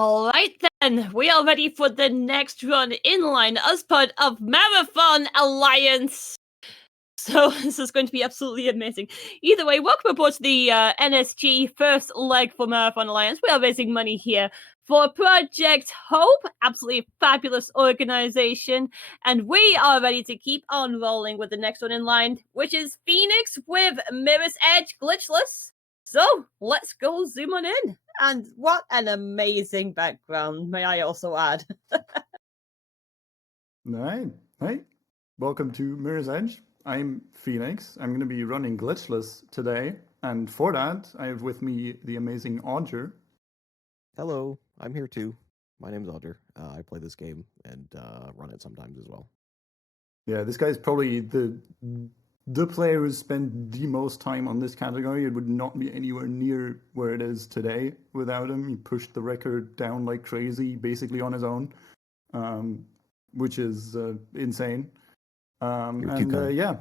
Alright then, we are ready for the next run in line as part of Marathon Alliance. So this is going to be absolutely amazing. Either way, welcome aboard to the NSG first leg for Marathon Alliance. We are raising money here for Project Hope, absolutely fabulous organization, and we are ready to keep on rolling with the next one in line, which is Phoenix with Mirror's Edge Glitchless. So let's go zoom on in. And what an amazing background, may I also add. All right. Hey, welcome to Mirror's Edge. I'm Phoenix. I'm going to be running Glitchless today. And for that, I have with me the amazing Odger. Hello, I'm here too. My name's Odger. I play this game and run it sometimes as well. Yeah, this guy's probably the player who's spent the most time on this category. It would not be anywhere near where it is today without him. He pushed the record down like crazy, basically on his own, which is insane. Yeah,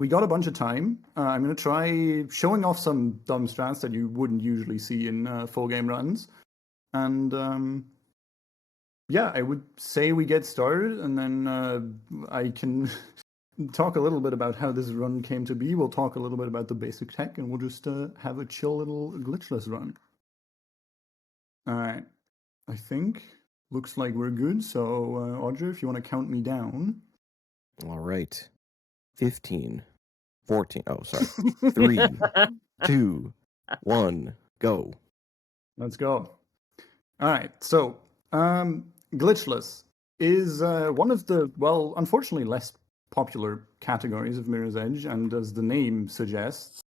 we got a bunch of time. I'm going to try showing off some dumb strats that you wouldn't usually see in full game runs. And yeah, I would say we get started, and then I can talk a little bit about how this run came to be. We'll talk a little bit about the basic tech, and we'll just have a chill little glitchless run. All right, I think looks like we're good. So, Audrey, if you want to count me down. All right. 15, 14. Oh, sorry. 3, 2, 1, go. Let's go. All right. So, glitchless is one of the, well, unfortunately less popular categories of Mirror's Edge, and as the name suggests,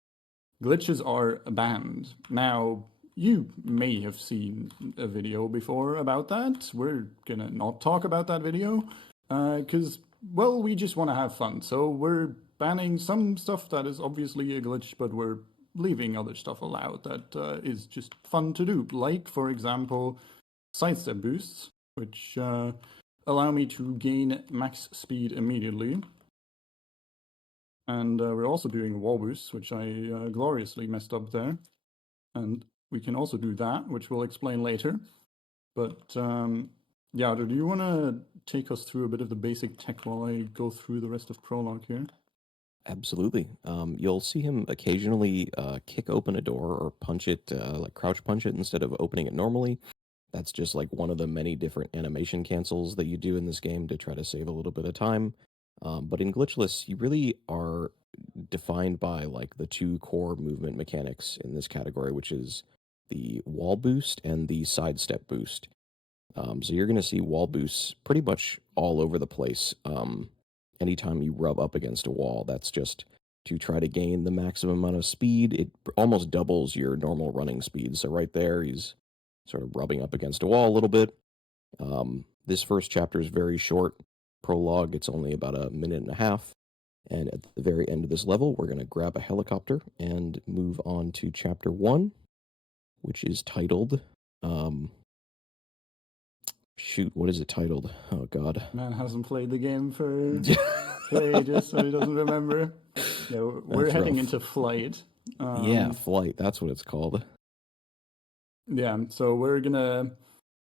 glitches are banned. Now, you may have seen a video before about that. We're gonna not talk about that video, because, well, we just want to have fun. So we're banning some stuff that is obviously a glitch, but we're leaving other stuff allowed that is just fun to do. Like, for example, sidestep boosts, which allow me to gain max speed immediately. And we're also doing wall boosts, which I gloriously messed up there. And we can also do that, which we'll explain later. But yeah, do you want to take us through a bit of the basic tech while I go through the rest of Prologue here? Absolutely. You'll see him occasionally kick open a door or punch it, like crouch punch it instead of opening it normally. That's just like one of the many different animation cancels that you do in this game to try to save a little bit of time. But in Glitchless, you really are defined by like the two core movement mechanics in this category, which is the wall boost and the sidestep boost. So you're going to see wall boosts pretty much all over the place. Anytime you rub up against a wall, that's just to try to gain the maximum amount of speed. It almost doubles your normal running speed. So right there, he's sort of rubbing up against a wall a little bit. This first chapter is very short. Prologue, it's only about a minute and a half. And at the very end of this level, we're going to grab a helicopter and move on to chapter 1, which is titled... shoot, what is it titled? Oh, God. Man hasn't played the game for ages, so he doesn't remember. Yeah, we're heading into Flight. Yeah, Flight, that's what it's called. Yeah, so we're gonna...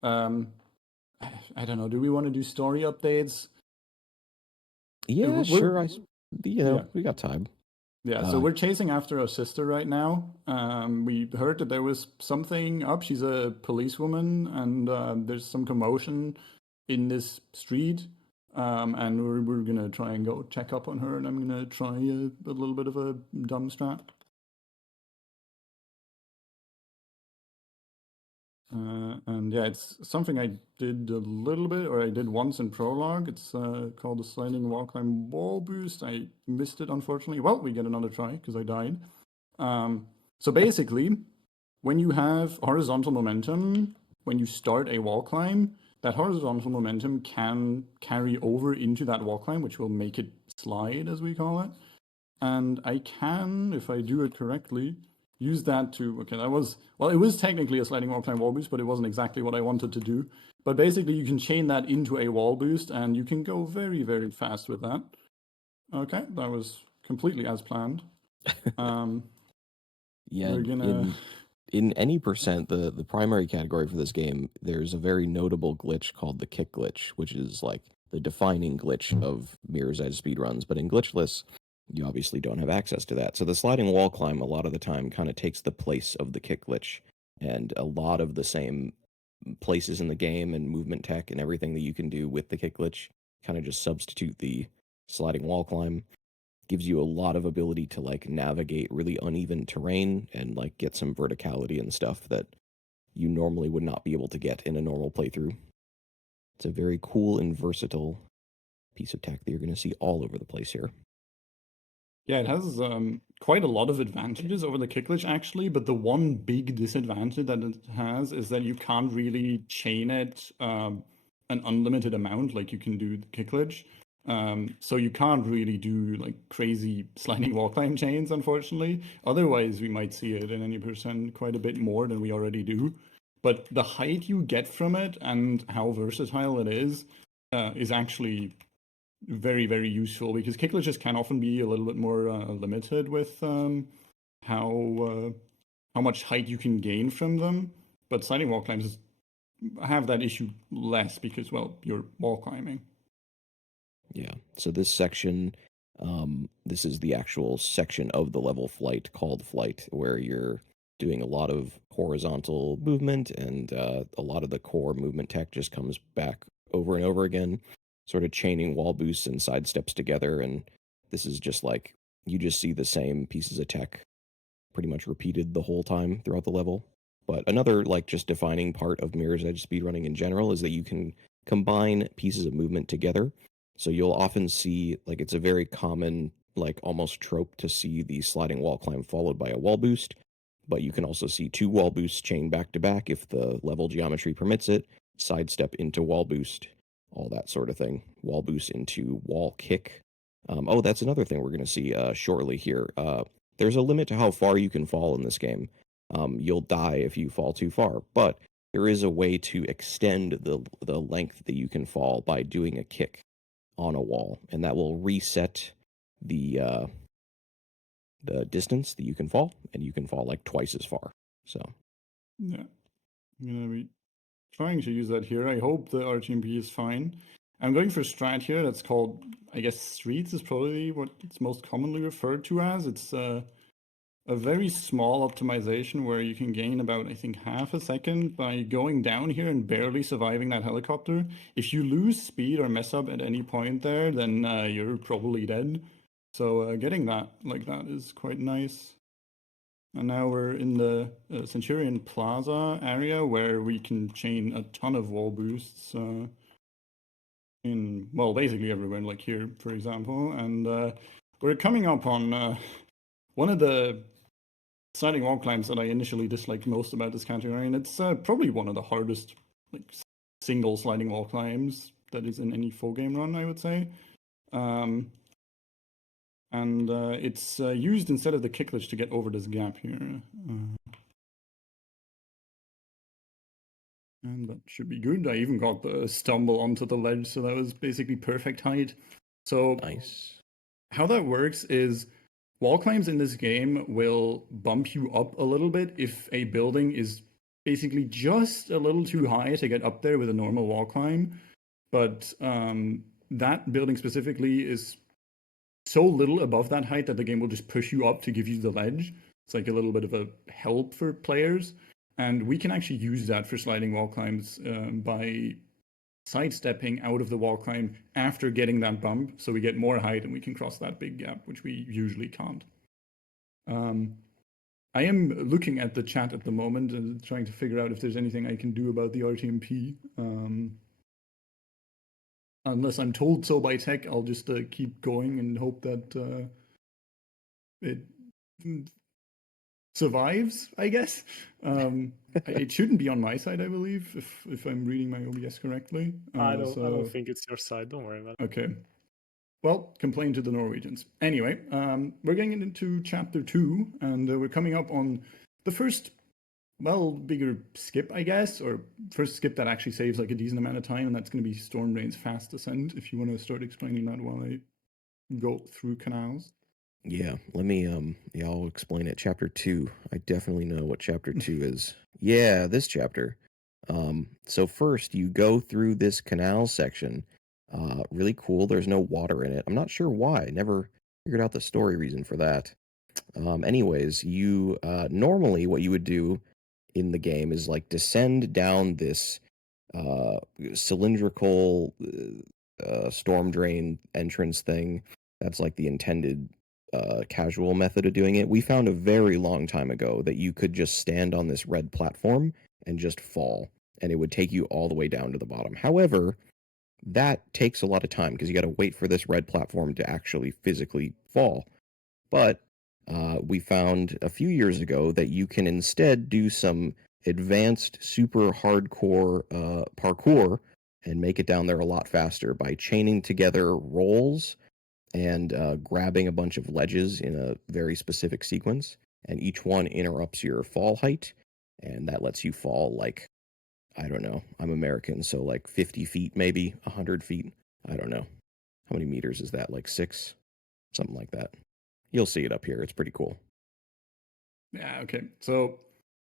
I don't know, do we want to do story updates? Yeah, sure. We got time. Yeah, so we're chasing after our sister right now. We heard that there was something up. She's a policewoman, and there's some commotion in this street. And we're going to try and go check up on her, and I'm going to try a little bit of a dumb strat. And yeah, it's something I did a little bit, or I did once in Prologue. It's called the Sliding Wall Climb Wall Boost. I missed it, unfortunately. Well, we get another try, because I died. So basically, when you have horizontal momentum, when you start a wall climb, that horizontal momentum can carry over into that wall climb, which will make it slide, as we call it. And I can, if I do it correctly, use that to, okay, that was, well, it was technically a sliding wall climb wall boost, but it wasn't exactly what I wanted to do. But basically, you can chain that into a wall boost, and you can go very, very fast with that. Okay, that was completely as planned. Yeah, we're gonna... in any percent, the primary category for this game, there's a very notable glitch called the kick glitch, which is like the defining glitch of Mirror's Edge speedruns. But in glitchless, you obviously don't have access to that. So the sliding wall climb, a lot of the time, kind of takes the place of the kick glitch, and a lot of the same places in the game and movement tech and everything that you can do with the kick glitch kind of just substitute the sliding wall climb. Gives you a lot of ability to like navigate really uneven terrain and like get some verticality and stuff that you normally would not be able to get in a normal playthrough. It's a very cool and versatile piece of tech that you're going to see all over the place here. Yeah, it has quite a lot of advantages over the kick glitch actually, but the one big disadvantage that it has is that you can't really chain it an unlimited amount like you can do the kick glitch. So you can't really do like crazy sliding wall climb chains, unfortunately. Otherwise, we might see it in any percent quite a bit more than we already do. But the height you get from it and how versatile it is actually very, very useful because kick glitches can often be a little bit more limited with how much height you can gain from them. But sliding wall climbs have that issue less because, well, you're wall climbing. Yeah. So this section, this is the actual section of the level flight called flight, where you're doing a lot of horizontal movement, and a lot of the core movement tech just comes back over and over again, sort of chaining wall boosts and side steps together. And this is just like you just see the same pieces of tech pretty much repeated the whole time throughout the level. But another like just defining part of Mirror's Edge speedrunning in general is that you can combine pieces of movement together. So you'll often see like it's a very common like almost trope to see the sliding wall climb followed by a wall boost, but you can also see two wall boosts chained back to back if the level geometry permits it, sidestep into wall boost, all that sort of thing. Wall boost into wall kick. Oh, that's another thing we're going to see shortly here. There's a limit to how far you can fall in this game. You'll die if you fall too far, but there is a way to extend the length that you can fall by doing a kick on a wall, and that will reset the distance that you can fall, and you can fall like twice as far. So yeah, I'm gonna be trying to use that here. I hope the RTMP is fine. I'm going for strat here. That's called, I guess, streets is probably what it's most commonly referred to as. It's a very small optimization where you can gain about, I think, half a second by going down here and barely surviving that helicopter. If you lose speed or mess up at any point there, then you're probably dead. So getting that like that is quite nice. And now we're in the Centurion Plaza area where we can chain a ton of wall boosts in, well, basically everywhere, like here, for example. And we're coming up on one of the sliding wall climbs that I initially disliked most about this category, and it's probably one of the hardest like single sliding wall climbs that is in any full game run, I would say. And it's used instead of the kick glitch to get over this gap here. And that should be good. I even got the stumble onto the ledge, so that was basically perfect height. So nice. How that works is wall climbs in this game will bump you up a little bit if a building is basically just a little too high to get up there with a normal wall climb. But that building specifically is so little above that height that the game will just push you up to give you the ledge. It's like a little bit of a help for players. And we can actually use that for sliding wall climbs by sidestepping out of the wall climb after getting that bump. So we get more height and we can cross that big gap, which we usually can't. I am looking at the chat at the moment and trying to figure out if there's anything I can do about the RTMP. Unless I'm told so by tech, I'll just keep going and hope that it survives, I guess. It shouldn't be on my side, I believe, if I'm reading my OBS correctly. I don't think it's your side. Don't worry about it. Okay. Well, complain to the Norwegians. Anyway, we're getting into chapter 2, and we're coming up on the first, well, bigger skip, I guess, or first skip that actually saves like a decent amount of time, and that's going to be Stormdrain's fast descent, if you want to start explaining that while I go through canals. Yeah, let me yeah, I'll explain it. Chapter 2. I definitely know what chapter 2 is. Yeah, this chapter. So first you go through this canal section. Really cool. There's no water in it. I'm not sure why. I never figured out the story reason for that. Anyways, you normally what you would do in the game is like descend down this uh cylindrical storm drain entrance thing. That's like the intended casual method of doing it. We found a very long time ago that you could just stand on this red platform and just fall, and it would take you all the way down to the bottom. However, that takes a lot of time because you got to wait for this red platform to actually physically fall. But we found a few years ago that you can instead do some advanced, super hardcore parkour and make it down there a lot faster by chaining together rolls and grabbing a bunch of ledges in a very specific sequence. And each one interrupts your fall height, and that lets you fall like, I don't know, I'm American, so like 50 feet, maybe 100 feet. I don't know. How many meters is that? Like 6? Something like that. You'll see it up here. It's pretty cool. Yeah, okay. So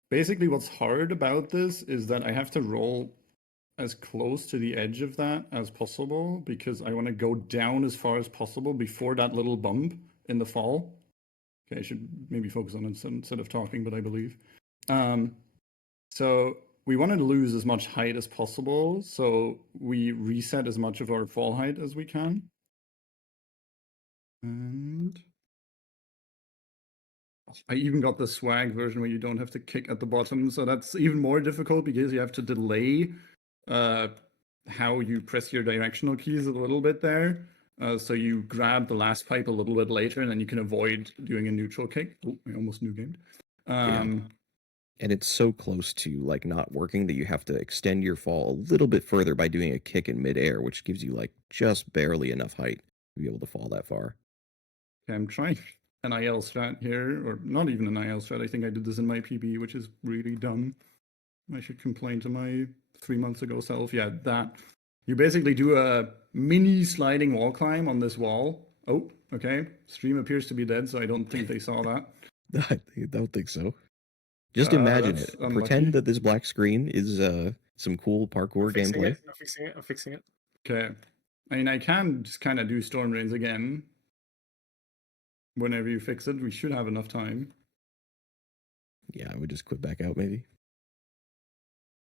basically what's hard about this is that I have to roll as close to the edge of that as possible because I want to go down as far as possible before that little bump in the fall. Okay, I should maybe focus on it instead of talking, but I believe. So we wanted to lose as much height as possible, so we reset as much of our fall height as we can. And I even got the swag version where you don't have to kick at the bottom, so that's even more difficult because you have to delay how you press your directional keys a little bit there. So you grab the last pipe a little bit later, and then you can avoid doing a neutral kick. Oh, I almost new gamed. Yeah. And it's so close to like not working that you have to extend your fall a little bit further by doing a kick in midair, which gives you like just barely enough height to be able to fall that far. Okay, I'm trying an IL strat here, or not even an IL strat. I think I did this in my PB, which is really dumb. I should complain to my 3 months ago self. Yeah, that. You basically do a mini sliding wall climb on this wall. Oh, okay. Stream appears to be dead, so I don't think they saw that. I don't think so. Just imagine it. Unlucky. Pretend that this black screen is some cool parkour gameplay. I'm fixing it. Okay. I mean, I can just kind of do storm drains again. Whenever you fix it, we should have enough time. Yeah, I would just quit back out maybe.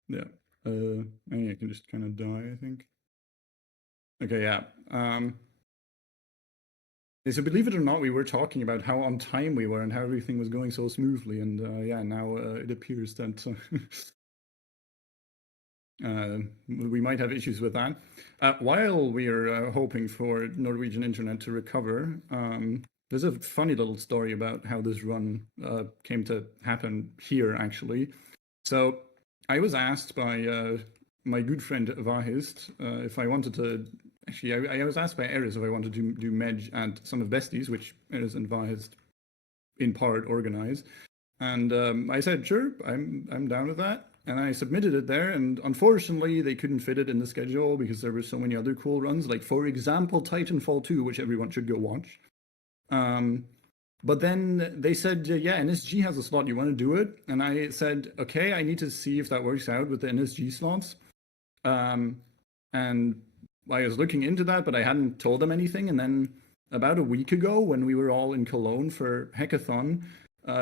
Yeah. I mean, I can just kind of die, I think. Okay, yeah. So believe it or not, we were talking about how on time we were and how everything was going so smoothly, and yeah, now it appears that we might have issues with that. While we are hoping for Norwegian internet to recover, there's a funny little story about how this run came to happen here, actually. So I was asked by my good friend Vahist if I wanted to. Actually, I was asked by Eris if I wanted to do Medj and some of Besties, which Eris and Vahist in part organize. And I said, sure, I'm down with that. And I submitted it there, and unfortunately, they couldn't fit it in the schedule because there were so many other cool runs, like, for example, Titanfall 2, which everyone should go watch. But then they said, yeah, NSG has a slot, you want to do it? And I said, okay, I need to see if that works out with the NSG slots. And I was looking into that, but I hadn't told them anything. And then about a week ago, when we were all in Cologne for Hackathon,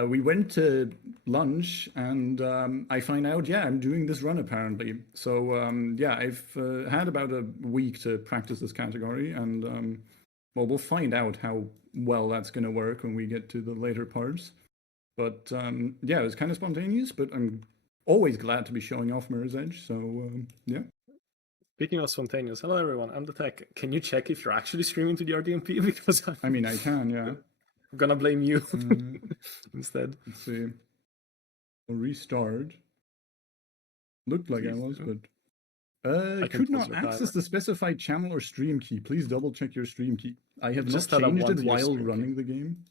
we went to lunch, and I find out, yeah, I'm doing this run apparently. So yeah, I've had about a week to practice this category, and well, we'll find out how well that's going to work when we get to the later parts. But yeah, it was kind of spontaneous, but I'm always glad to be showing off Mirror's Edge. So yeah. Speaking of spontaneous, hello everyone, I'm the tech. Can you check if you're actually streaming to the RDMP? Because I mean, I can, yeah. I'm gonna blame you instead. Let's see. I'll restart. Looked like I was, but I could not access the specified channel or stream key. Please double check your stream key. I have not changed it while running the game.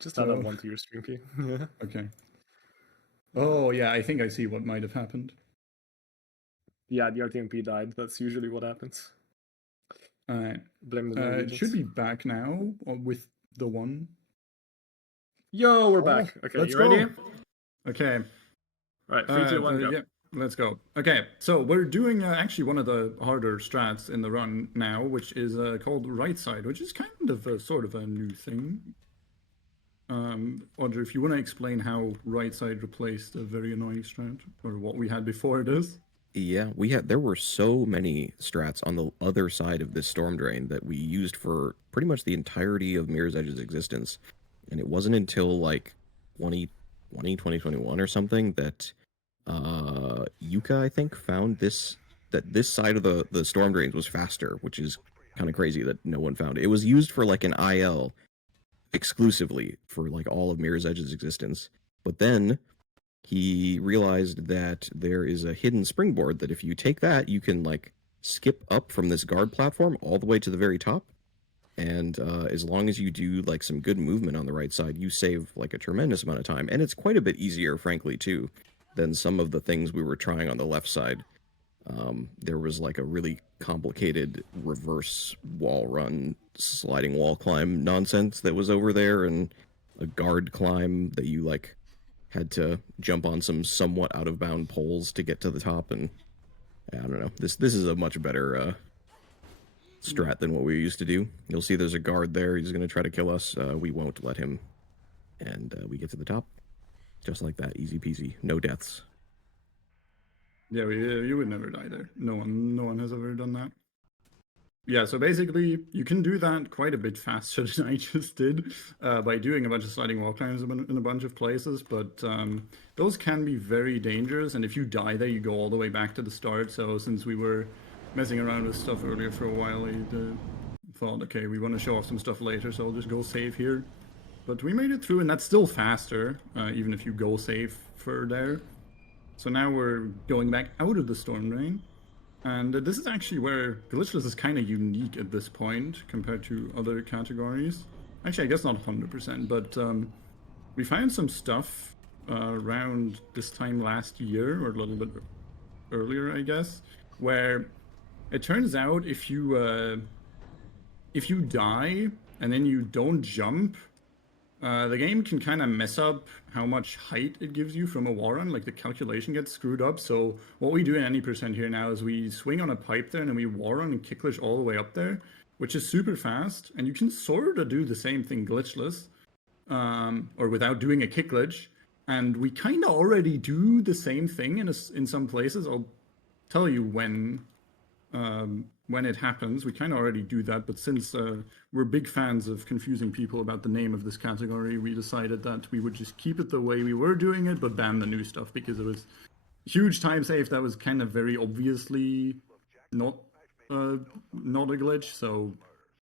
Just add one to your stream key. Yeah. Okay. Oh yeah, I think I see what might have happened. Yeah, the RTMP died. That's usually what happens. Alright. Blame the Norwegians. It should be back now with the one. Yo, we're Oh, back. Okay, let's you ready? go. Okay. Right, 3, 2, 1, go. Yeah, let's go. Okay, so we're doing actually one of the harder strats in the run now, which is called right side, which is kind of a sort of a new thing. Audrey, if you want to explain how right side replaced a very annoying strat, or what we had before this. Yeah, there were so many strats on the other side of this storm drain that we used for pretty much the entirety of Mirror's Edge's existence. And it wasn't until like 2021 or something that Yuka, I think, found this side of the storm drains was faster, which is kind of crazy that no one found it. It was used for like an IL exclusively for like all of Mirror's Edge's existence. But then he realized that there is a hidden springboard that if you take that, you can like skip up from this guard platform all the way to the very top. And as long as you do like some good movement on the right side, you save like a tremendous amount of time. And it's quite a bit easier, frankly, too, than some of the things we were trying on the left side. There was like a really complicated reverse wall run, sliding wall climb nonsense that was over there, and a guard climb that you like had to jump on some somewhat out of bound poles to get to the top. And I don't know. This is a much better strat than what we used to do. You'll see there's a guard there. He's going to try to kill us. We won't let him, and we get to the top, just like that, easy peasy, no deaths. Yeah, you would never die there. No one has ever done that. Yeah, so basically, you can do that quite a bit faster than I just did by doing a bunch of sliding wall climbs in a bunch of places, but those can be very dangerous, and if you die there, you go all the way back to the start. So since we were messing around with stuff earlier for a while, I thought, okay, we want to show off some stuff later, so I'll just go save here. But we made it through, and that's still faster, even if you go save for there. So now we're going back out of the storm drain. And this is actually where glitchless is kind of unique at this point compared to other categories. Actually, I guess not 100%, but we found some stuff around this time last year, or a little bit earlier, I guess, where it turns out if you die and then you don't jump, the game can kind of mess up how much height it gives you from a wall run. Like the calculation gets screwed up. So what we do in any percent here now is we swing on a pipe there and then we wall run and kick glitch all the way up there, which is super fast. And you can sort of do the same thing glitchless, or without doing a kick glitch. And we kind of already do the same thing in some places. I'll tell you when it happens. We kind of already do that, but since we're big fans of confusing people about the name of this category, we decided that we would just keep it the way we were doing it, but ban the new stuff because it was huge time save that was kind of very obviously not a glitch. So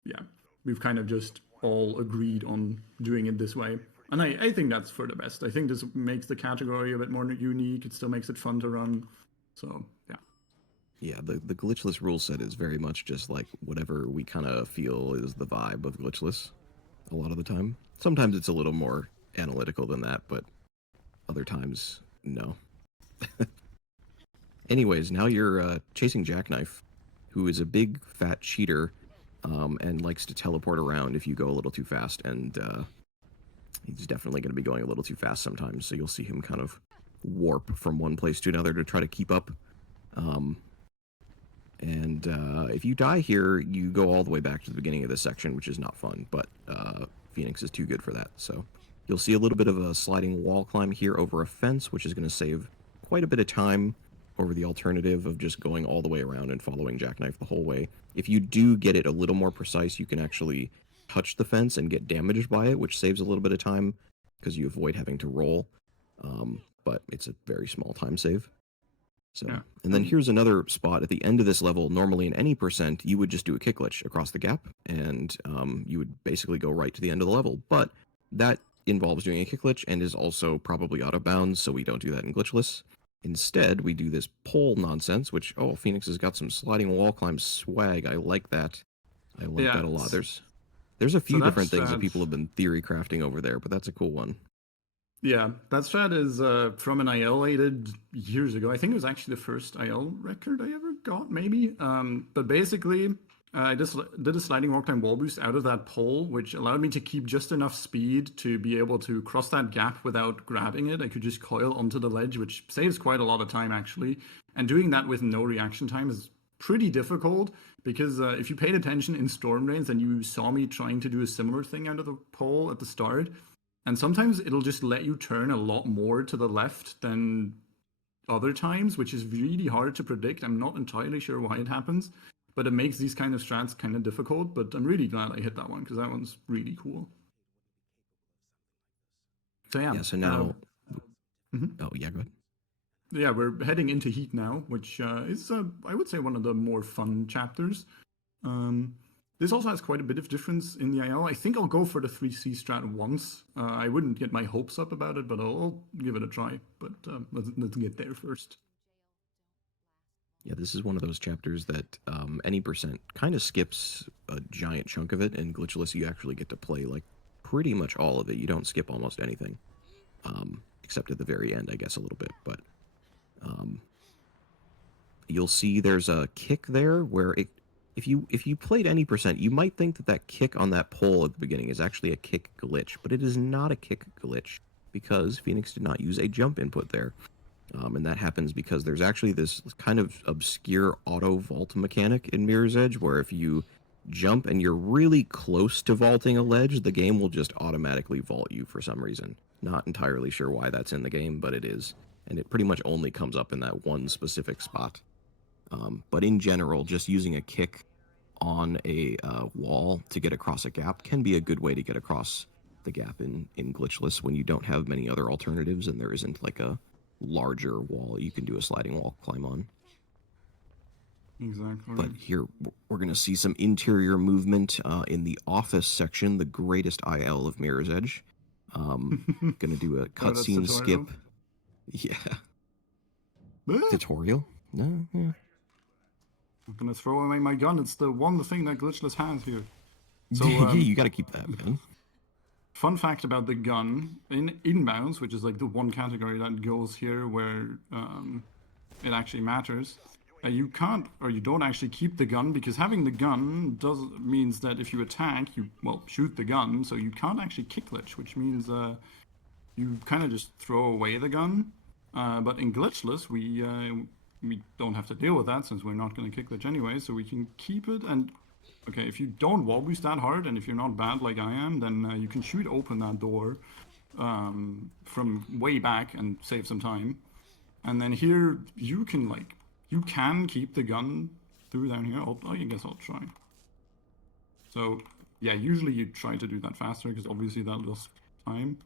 yeah, we've kind of just all agreed on doing it this way. And I think that's for the best. I think this makes the category a bit more unique. It still makes it fun to run. So yeah. Yeah, the glitchless rule set is very much just like whatever we kind of feel is the vibe of glitchless a lot of the time. Sometimes it's a little more analytical than that, but other times, no. Anyways, now you're chasing Jackknife, who is a big fat cheater and likes to teleport around if you go a little too fast, and he's definitely going to be going a little too fast sometimes, so you'll see him kind of warp from one place to another to try to keep up. And if you die here, you go all the way back to the beginning of this section, which is not fun, but Phoenix is too good for that. So you'll see a little bit of a sliding wall climb here over a fence, which is going to save quite a bit of time over the alternative of just going all the way around and following Jackknife the whole way. If you do get it a little more precise, you can actually touch the fence and get damaged by it, which saves a little bit of time because you avoid having to roll. But it's a very small time save. So, yeah. And then here's another spot at the end of this level. Normally in any percent, you would just do a kick glitch across the gap, and you would basically go right to the end of the level. But that involves doing a kick glitch and is also probably out of bounds, so we don't do that in glitchless. Instead, we do this pole nonsense, which, oh, Phoenix has got some sliding wall climb swag. I like that. I like that a lot. There's a few different things that people have been theory crafting over there, but that's a cool one. Yeah, that strat is from an IL I did years ago. I think it was actually the first IL record I ever got, maybe. But basically, I just did a sliding walk time wall boost out of that pole, which allowed me to keep just enough speed to be able to cross that gap without grabbing it. I could just coil onto the ledge, which saves quite a lot of time, actually. And doing that with no reaction time is pretty difficult, because if you paid attention in Storm Drains, and you saw me trying to do a similar thing out of the pole at the start, and sometimes it'll just let you turn a lot more to the left than other times, which is really hard to predict. I'm not entirely sure why it happens, but it makes these kind of strats kind of difficult. But I'm really glad I hit that one, because that one's really cool. So yeah. So now, mhm. oh yeah, go ahead. Yeah, we're heading into Heat now, which is, I would say, one of the more fun chapters. This also has quite a bit of difference in the IL. I think I'll go for the 3C strat once. I wouldn't get my hopes up about it, but I'll give it a try. But let's get there first. Yeah, this is one of those chapters that any percent kind of skips a giant chunk of it, and glitchless you actually get to play like pretty much all of it. You don't skip almost anything, except at the very end, I guess, a little bit. But you'll see there's a kick there where if you played any percent, you might think that that kick on that pole at the beginning is actually a kick glitch, but it is not a kick glitch because Phoenix did not use a jump input there. And that happens because there's actually this kind of obscure auto vault mechanic in Mirror's Edge where if you jump and you're really close to vaulting a ledge, the game will just automatically vault you for some reason. Not entirely sure why that's in the game, but it is. And it pretty much only comes up in that one specific spot. But in general, just using a kick on a wall to get across a gap can be a good way to get across the gap in glitchless when you don't have many other alternatives and there isn't like a larger wall you can do a sliding wall climb on. Exactly. But here we're going to see some interior movement in the office section, the greatest IL of Mirror's Edge. Going to do a cutscene skip. Yeah. Tutorial? No, yeah. I'm going to throw away my gun. It's the one thing that glitchless has here. So yeah, you got to keep that, man. Fun fact about the gun, in inbounds, which is like the one category that goes here where it actually matters, you can't, or you don't actually keep the gun, because having the gun means that if you attack, you, well, shoot the gun, so you can't actually kick glitch, which means you kind of just throw away the gun. But in glitchless, we don't have to deal with that, since we're not going to kick glitch anyway, so we can keep it. And okay, if you don't wall boost that hard, and if you're not bad like I am, then you can shoot open that door from way back and save some time. And then here, you can keep the gun through down here. I guess I'll try. So, yeah, usually you try to do that faster, because obviously that lost time.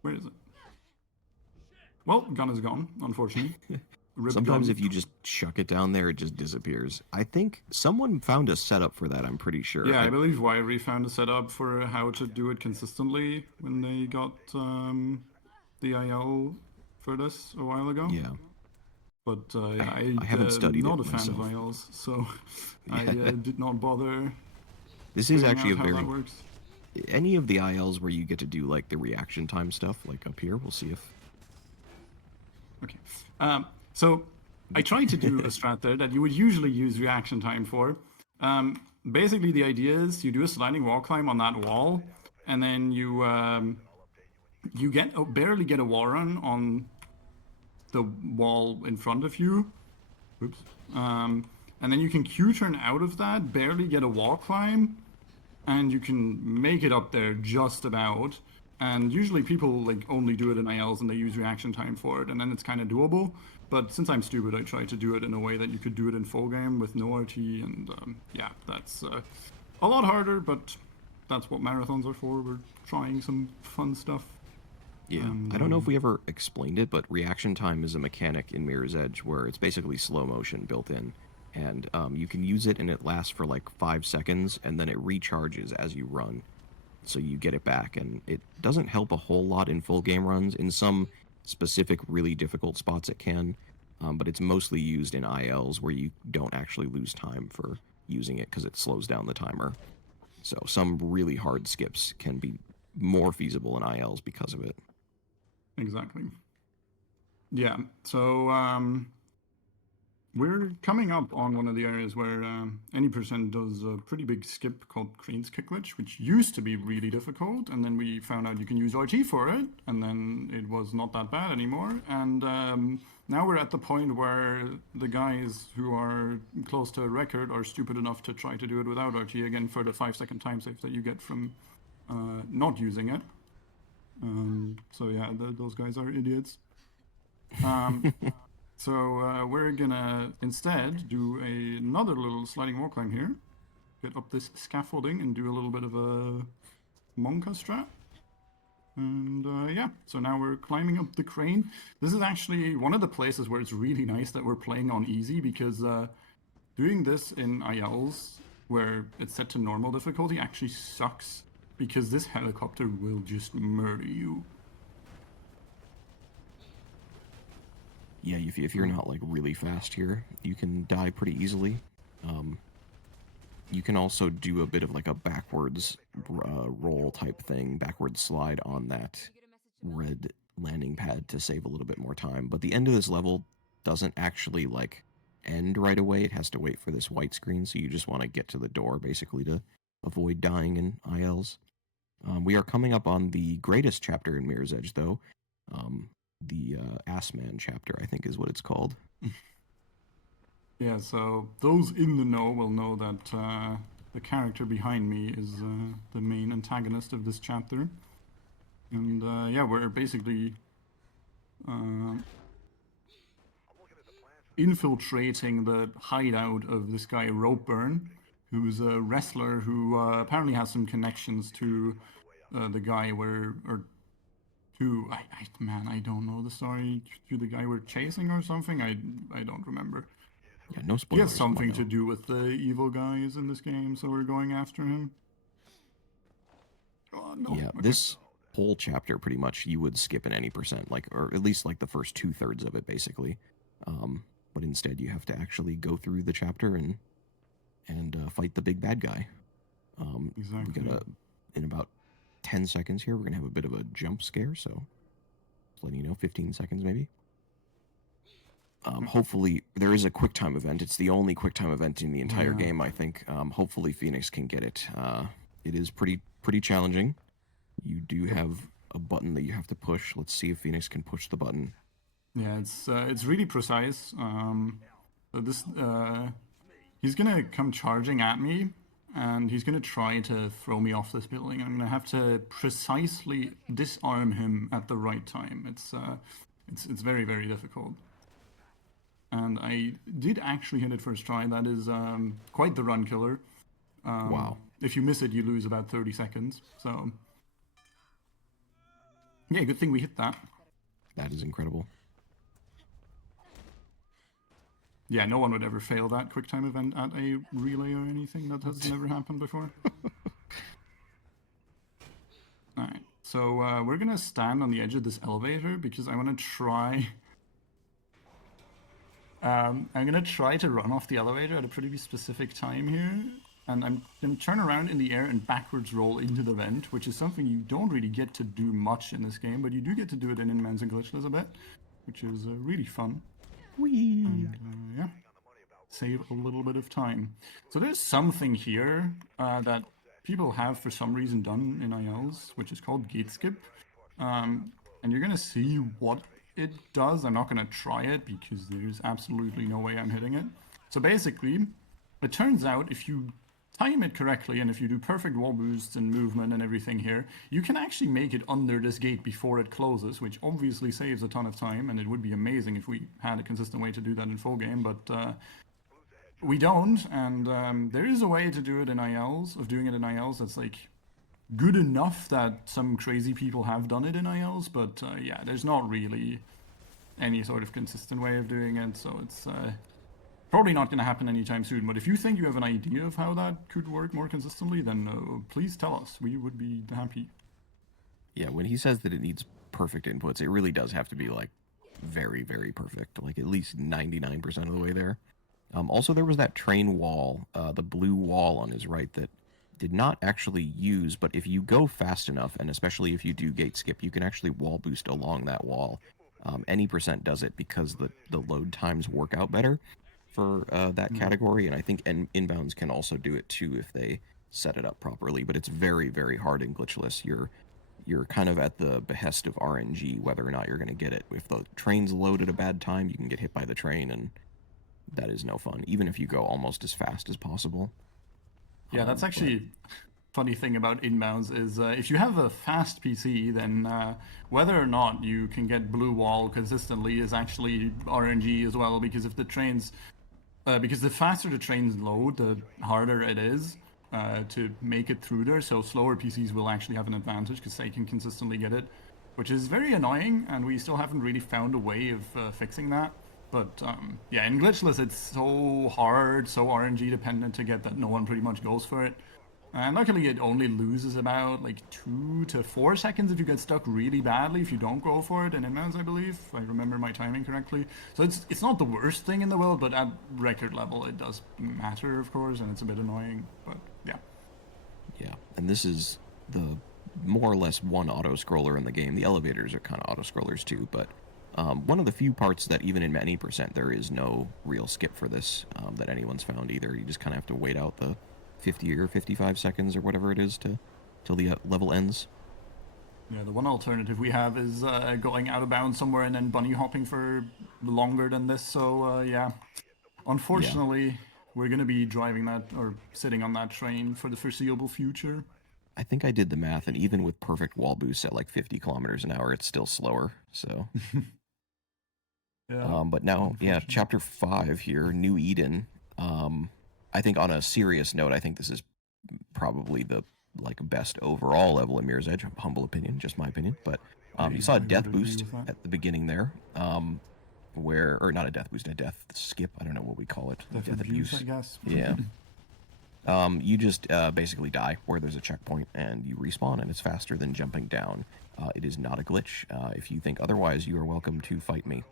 Where is it? Well, gun is gone, unfortunately. Sometimes if you just chuck it down there, it just disappears. I think someone found a setup for that, I'm pretty sure. Yeah, I believe Wiry found a setup for how to do it consistently when they got the IO for this a while ago. Yeah. But I haven't studied not it a fan myself. of IOs, so I did not bother. This is actually a how very... that works. Any of the ILs where you get to do like the reaction time stuff, like up here, we'll see if... Okay. So I tried to do a strat there that you would usually use reaction time for. Basically, the idea is you do a sliding wall climb on that wall, and then you barely get a wall run on the wall in front of you. Oops. And then you can Q-turn out of that, barely get a wall climb, and you can make it up there just about. And usually people like only do it in ILs and they use reaction time for it, and then it's kind of doable. But since I'm stupid, I try to do it in a way that you could do it in full game with no RT, and yeah, that's a lot harder, but that's what marathons are for. We're trying some fun stuff. Yeah, I don't know if we ever explained it, but reaction time is a mechanic in Mirror's Edge where it's basically slow motion built in. And you can use it and it lasts for like 5 seconds, and then it recharges as you run. So you get it back, and it doesn't help a whole lot in full game runs. In some specific really difficult spots it can, but it's mostly used in ILs where you don't actually lose time for using it because it slows down the timer. So some really hard skips can be more feasible in ILs because of it. Exactly. Yeah, so We're coming up on one of the areas where any percent does a pretty big skip called Crane's Kick Glitch, which used to be really difficult, and then we found out you can use RT for it, and then it was not that bad anymore. And now we're at the point where the guys who are close to a record are stupid enough to try to do it without RT again for the 5-second time save that you get from not using it. So yeah, those guys are idiots. So we're gonna instead do another little sliding wall climb here. Get up this scaffolding and do a little bit of a Monka strat. And yeah, so now we're climbing up the crane. This is actually one of the places where it's really nice that we're playing on easy, because doing this in ILs, where it's set to normal difficulty, actually sucks, because this helicopter will just murder you. Yeah, if you're not like really fast here, you can die pretty easily. You can also do a bit of like a backwards roll type thing, backwards slide on that red landing pad to save a little bit more time. But the end of this level doesn't actually like end right away. It has to wait for this white screen, so you just want to get to the door basically to avoid dying in ILs. We are coming up on the greatest chapter in Mirror's Edge, though. The Assman chapter, I think is what it's called. Yeah, so those in the know will know that the character behind me is the main antagonist of this chapter. And yeah, we're basically infiltrating the hideout of this guy Ropeburn, who's a wrestler who apparently has some connections to the guy man, I don't know the story, to the guy we're chasing or something. I don't remember. Yeah, no He spoilers. has something to do with the evil guys in this game, so we're going after him. Oh, no. Yeah, Okay. this whole chapter pretty much you would skip in any percent, like, or at least like the first 2/3 of it, basically. But instead, you have to actually go through the chapter and fight the big bad guy. Exactly. We gotta, in about 10 seconds here, we're gonna have a bit of a jump scare, so just letting you know, 15 seconds maybe. Hopefully, there is a quick time event. It's the only quick time event in the entire game, I think. Hopefully, Phoenix can get it. It is pretty challenging. You do have a button that you have to push. Let's see if Phoenix can push the button. Yeah, it's really precise. He's gonna come charging at me, and he's gonna try to throw me off this building. I'm gonna have to precisely disarm him at the right time. It's very, very difficult. And I did actually hit it first try. That is quite the run killer. Wow. If you miss it, you lose about 30 seconds. So, yeah, good thing we hit that. That is incredible. Yeah, no one would ever fail that quick time event at a relay or anything. That has never happened before. Alright, so we're gonna stand on the edge of this elevator because I want to try... I'm gonna try to run off the elevator at a pretty specific time here, and I'm gonna turn around in the air and backwards roll into the vent, which is something you don't really get to do much in this game, but you do get to do it in Inmans and Glitchless a bit, which is really fun. Whee! And yeah, save a little bit of time. So there's something here that people have for some reason done in ILs, which is called gate skip, and you're gonna see what it does. I'm not going to try it because there's absolutely no way I'm hitting it. So basically, it turns out if you time it correctly and if you do perfect wall boosts and movement and everything here, you can actually make it under this gate before it closes, which obviously saves a ton of time, and it would be amazing if we had a consistent way to do that in full game, but we don't, and there is a way to do it in ILs, that's like good enough that some crazy people have done it in ILs, but yeah, there's not really any sort of consistent way of doing it, so it's probably not going to happen anytime soon. But if you think you have an idea of how that could work more consistently, then please tell us. We would be happy. Yeah, when he says that it needs perfect inputs, it really does have to be like very, very perfect, like at least 99% of the way there. Also, there was that train wall, the blue wall on his right that did not actually use, but if you go fast enough, and especially if you do gate skip, you can actually wall boost along that wall. Any percent does it because the load times work out better. for that category, and I think inbounds can also do it too if they set it up properly. But it's very, very hard in glitchless. You're kind of at the behest of RNG whether or not you're going to get it. If the train's load at a bad time, you can get hit by the train, and that is no fun, even if you go almost as fast as possible. Yeah, that's actually funny thing about inbounds is if you have a fast PC, then whether or not you can get blue wall consistently is actually RNG as well, because if the trains, because the faster the trains load, the harder it is to make it through there. So slower PCs will actually have an advantage because they can consistently get it, which is very annoying, and we still haven't really found a way of fixing that. But yeah, in glitchless, it's so hard, so RNG dependent to get that no one pretty much goes for it. And luckily, it only loses about like 2 to 4 seconds if you get stuck really badly if you don't go for it in inbounds, I believe, if I remember my timing correctly. So it's not the worst thing in the world, but at record level, it does matter, of course, and it's a bit annoying. But yeah. Yeah, and this is the more or less one auto-scroller in the game. The elevators are kind of auto-scrollers too, but one of the few parts that even in any percent there is no real skip for this that anyone's found either. You just kind of have to wait out the 50 or 55 seconds or whatever it is till the level ends. Yeah, the one alternative we have is going out of bounds somewhere and then bunny hopping for longer than this. So yeah, unfortunately, we're gonna be driving that or sitting on that train for the foreseeable future. I think I did the math, and even with perfect wall boosts at like 50 kilometers an hour, it's still slower. So, Yeah. but now, yeah, chapter 5 here, New Eden. I think on a serious note, I think this is probably the like best overall level in Mirror's Edge. Humble opinion, just my opinion. But you saw a death boost at the beginning there, where, or not a death boost, a death skip. I don't know what we call it. Death abuse, I guess. Yeah. You just basically die where there's a checkpoint and you respawn, and it's faster than jumping down. It is not a glitch. If you think otherwise, you are welcome to fight me.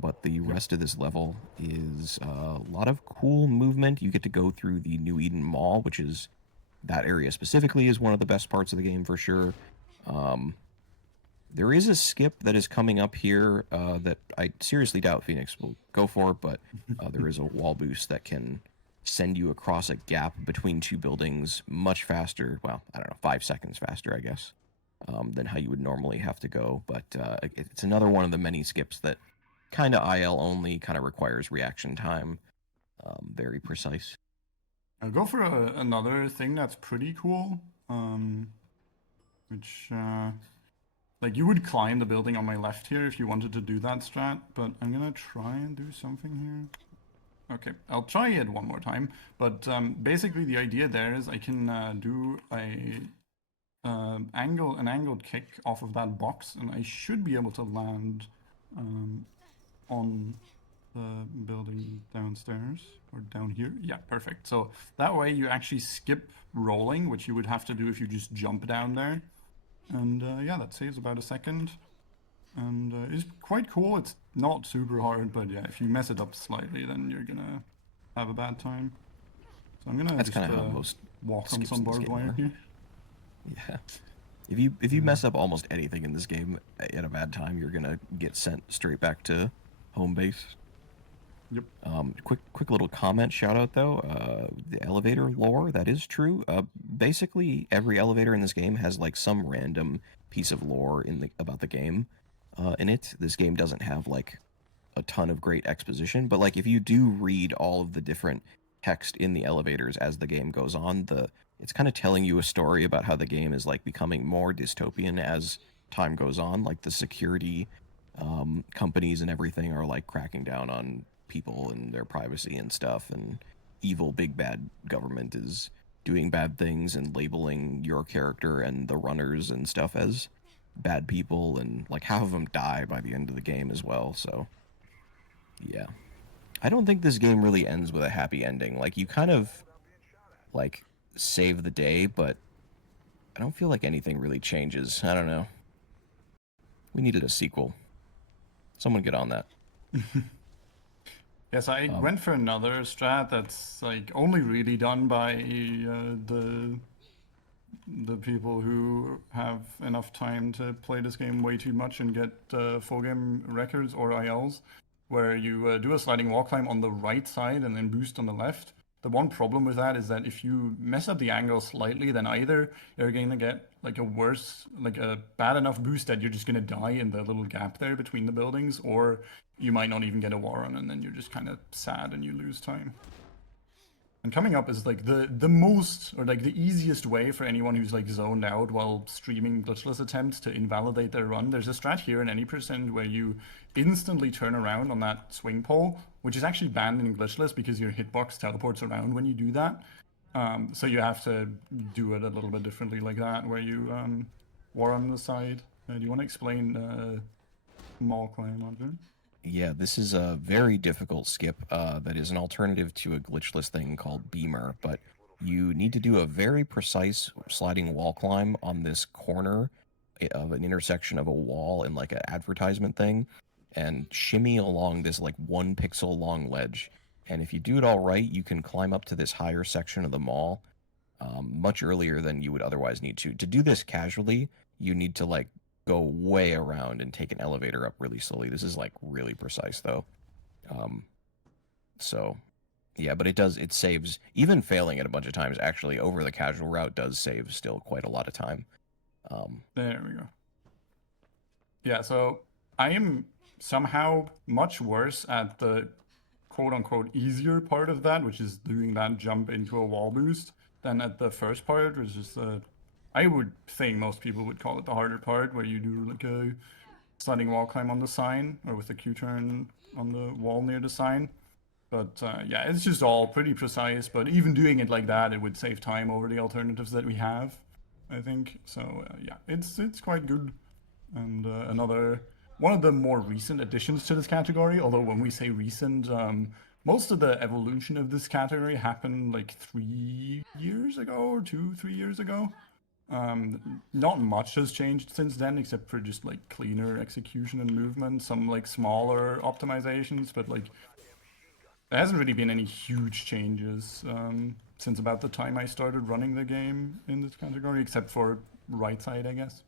But the rest of this level is a lot of cool movement. You get to go through the New Eden Mall, which is, that area specifically is one of the best parts of the game for sure. There is a skip that is coming up here that I seriously doubt Phoenix will go for, but there is a wall boost that can send you across a gap between two buildings much faster. Well, I don't know, 5 seconds faster, I guess, than how you would normally have to go. But it's another one of the many skips that kind of IL only, kind of requires reaction time, very precise. I'll go for another thing that's pretty cool, which, like, you would climb the building on my left here if you wanted to do that strat, but I'm gonna try and do something here. Okay, I'll try it one more time, but basically the idea there is I can do an angled kick off of that box, and I should be able to land on the building downstairs or down here. Yeah, perfect. So that way you actually skip rolling, which you would have to do if you just jump down there. And yeah, that saves about a second. And it's quite cool. It's not super hard, but yeah, if you mess it up slightly, then you're gonna have a bad time. So I'm gonna That's just kind of how most walk on skips some in this barbed game wire are. here. Yeah. If you mess up almost anything in this game at a bad time, you're gonna get sent straight back to home base. Yep. Quick little comment shout out though. The elevator lore, that is true. Basically every elevator in this game has like some random piece of lore about the game in it. This game doesn't have like a ton of great exposition, but like if you do read all of the different text in the elevators as the game goes on, it's kind of telling you a story about how the game is like becoming more dystopian as time goes on. Like the security companies and everything are like cracking down on people and their privacy and stuff, and evil big bad government is doing bad things and labeling your character and the runners and stuff as bad people, and like half of them die by the end of the game as well. So yeah, I don't think this game really ends with a happy ending. Like you kind of like save the day, but I don't feel like anything really changes. I don't know. We needed a sequel. Someone get on that. Yes, I went for another strat that's like only really done by the people who have enough time to play this game way too much and get full game records or ILs. where you do a sliding wall climb on the right side and then boost on the left. The one problem with that is that if you mess up the angle slightly, then either you're going to get like a bad enough boost that you're just going to die in the little gap there between the buildings, or you might not even get a war on, and then you're just kind of sad and you lose time. And coming up is like the most, or like the easiest way for anyone who's like zoned out while streaming glitchless attempts to invalidate their run. There's a strat here in any% where you instantly turn around on that swing pole, which is actually banned in glitchless because your hitbox teleports around when you do that. So you have to do it a little bit differently like that, where you war on the side. Do you want to explain mall climb, Andre? Yeah, this is a very difficult skip that is an alternative to a glitchless thing called Beamer, but you need to do a very precise sliding wall climb on this corner of an intersection of a wall and like an advertisement thing, and shimmy along this like 1 pixel long ledge. And if you do it all right, you can climb up to this higher section of the mall much earlier than you would otherwise need to. To do this casually, you need to like go way around and take an elevator up really slowly. This is like really precise though. So yeah, but it saves, even failing it a bunch of times, actually over the casual route does save still quite a lot of time. There we go. Yeah, so I am somehow much worse at the quote-unquote easier part of that, which is doing that jump into a wall boost, than at the first part, which is I would think most people would call it the harder part, where you do like a sliding wall climb on the sign, or with a Q-turn on the wall near the sign. But yeah, it's just all pretty precise, but even doing it like that, it would save time over the alternatives that we have, I think. So yeah, it's quite good. And another one of the more recent additions to this category, although when we say recent, most of the evolution of this category happened like 3 years ago, or 2-3 years ago. Not much has changed since then, except for just like cleaner execution and movement, some like smaller optimizations, but like there hasn't really been any huge changes since about the time I started running the game in this category, except for right side, I guess.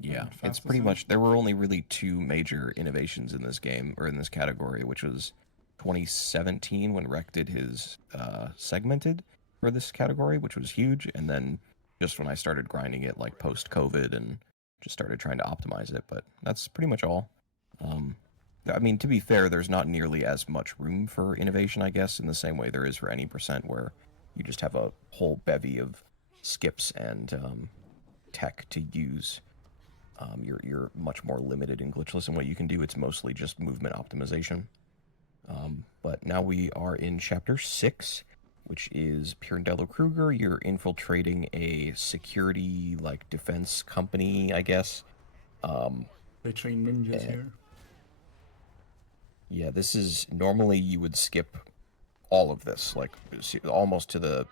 Yeah, it's pretty much, there were only really 2 major innovations in this game, or in this category, which was 2017 when Rec did his segmented for this category, which was huge, and then just when I started grinding it like post-COVID and just started trying to optimize it, but that's pretty much all. I mean, to be fair, there's not nearly as much room for innovation, I guess, in the same way there is for any %, where you just have a whole bevy of skips and tech to use. You're much more limited in glitchless in what you can do. It's mostly just movement optimization. But now we are in Chapter 6, which is Pirandello Kruger. You're infiltrating a security, like, defense company, I guess. They train ninjas here. Yeah, this is, normally you would skip all of this, like, almost to the